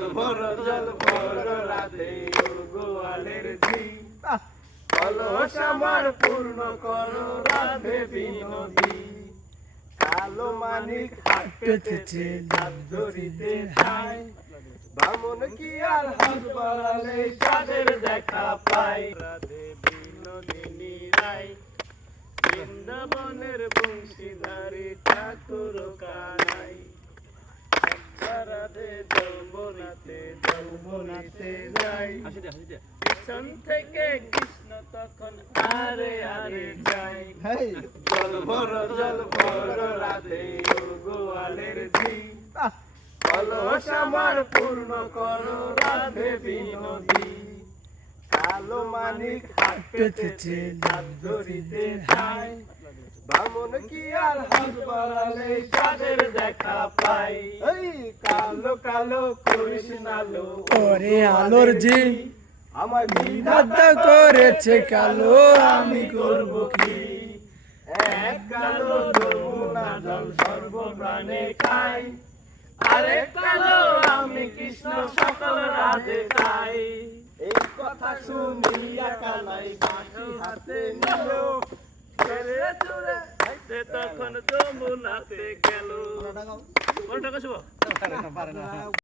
জল ভর রাতে গোয়ালের ঝি অলস আমার পূর্ণ করো রাধে বিনোদী কালো মানিক হাত পেতেছে হাত ধরিতে যায় বামন কি আর হাত বাড়ালে চাঁদের দেখা পাই রাধে বিনোদিনী রায় বৃন্দাবনের বংশীধারী ঠাকুর কানাই রাধে যৌবনাতে যাই পিছন থেকে কৃষ্ণ তখন আরে আরে যাই জল ভর রাধে গোয়ালের ঝি অলস আমার পূর্ণ করো রাধে বিনোদী কালো মানিক হাত পেতেছে হাত ধরিতে যায় বামন কি আর হাত বাড়ালে চাঁদের দেখা পাই কালো কালো কৃষ্ণালো ওরে আলোর জি আমার বিধাতা করেছে কালো আমি করব কি এক কালো যমুনা জল সর্বপ্রাণে খাই আরেক কালো আমি কৃষ্ণ সকল রাধে খাই এই কথা শুনিয়া কানাই বাঁশি হাতে নিল ছেড়ে চলে তখন যমুনাতে গেল।